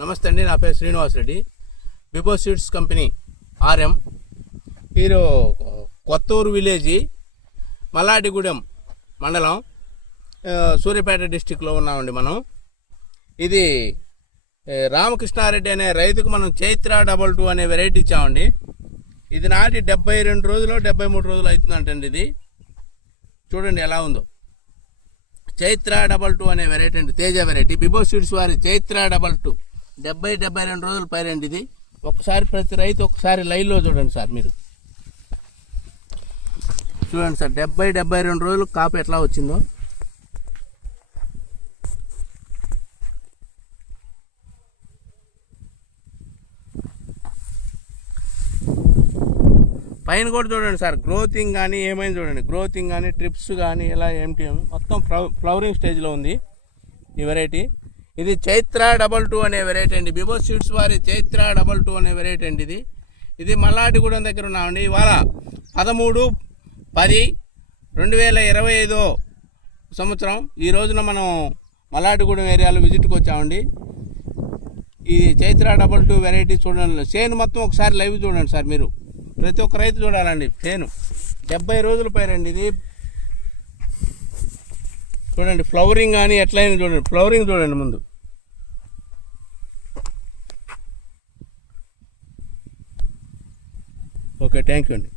నమస్తే అండి, నా పేరు శ్రీనివాస్ రెడ్డి. బిబో సీడ్స్ కంపెనీ ఆర్ఎం. మీరు కొత్తూరు విలేజ్, మల్లాడిగూడెం మండలం, సూర్యాపేట డిస్టిక్లో ఉన్నామండి. మనం ఇది రామకృష్ణారెడ్డి అనే రైతుకు మనం చైత్ర 22 అనే వెరైటీ ఇచ్చామండి. ఇది నాటి 72 రోజులు 73 రోజులు అవుతుందంటండి. ఇది చూడండి ఎలా ఉందో. చైత్ర 22 అనే వెరైటీ అండి, తేజ వెరైటీ. బిబో సీడ్స్ వారి చైత్ర 22 72 రోజుల పైరండి. ఇది ఒకసారి ప్రతి రైతు ఒకసారి లైవ్లో చూడండి సార్. మీరు చూడండి సార్, 72 రోజులు కాపు ఎట్లా వచ్చిందో. పైన కూడా చూడండి సార్, గ్రోతింగ్ కానీ ఏమైంది చూడండి. గ్రోతింగ్ కానీ ట్రిప్స్ కానీ ఇలా ఏమిటి మొత్తం ఫ్లవరింగ్ స్టేజ్లో ఉంది ఈ వెరైటీ. ఇది చైత్ర 22 అనే వెరైటీ అండి. బిబో సీడ్స్ వారి చైత్ర 22 అనే వెరైటీ అండి. ఇది మల్లాడిగూడెం దగ్గర ఉన్నామండి. ఇవాళ 13/10/2025 సంవత్సరం. ఈ రోజున మనం మల్లాడిగూడెం ఏరియాలో విజిట్కి వచ్చామండి. ఈ చైత్ర 22 వెరైటీ చూడండి. చేను మొత్తం ఒకసారి లైవ్ చూడండి సార్. మీరు ప్రతి ఒక్క రైతు చూడాలండి. చేను 70 రోజుల పైరండి. ఇది చూడండి, ఫ్లవరింగ్ కానీ ఎట్లయినా చూడండి. ఫ్లవరింగ్ చూడండి ముందు. ఓకే, థ్యాంక్ యూ అండి.